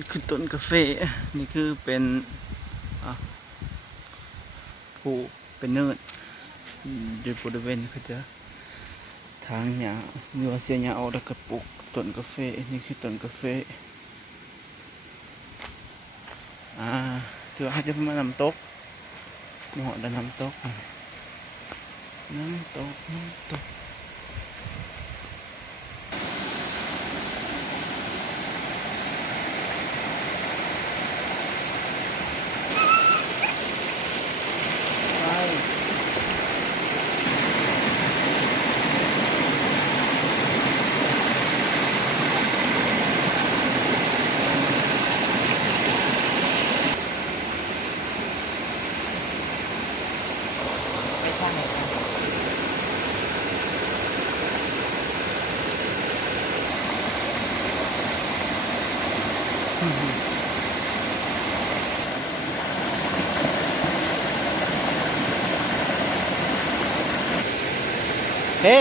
นี่คือต้นกาแฟนี่คือเป็นผู้เป็นเนิร์ดอยู่บริเวณเขาจะทางหญ้าเนื้อเสียหญ้าออกแล้วก็ปลูกต้นกาแฟนี่คือต้นกาแฟถือว่าให้จะมาน้ำตกหมอดน้ำตกน้ำตกน้ำตกเฮ้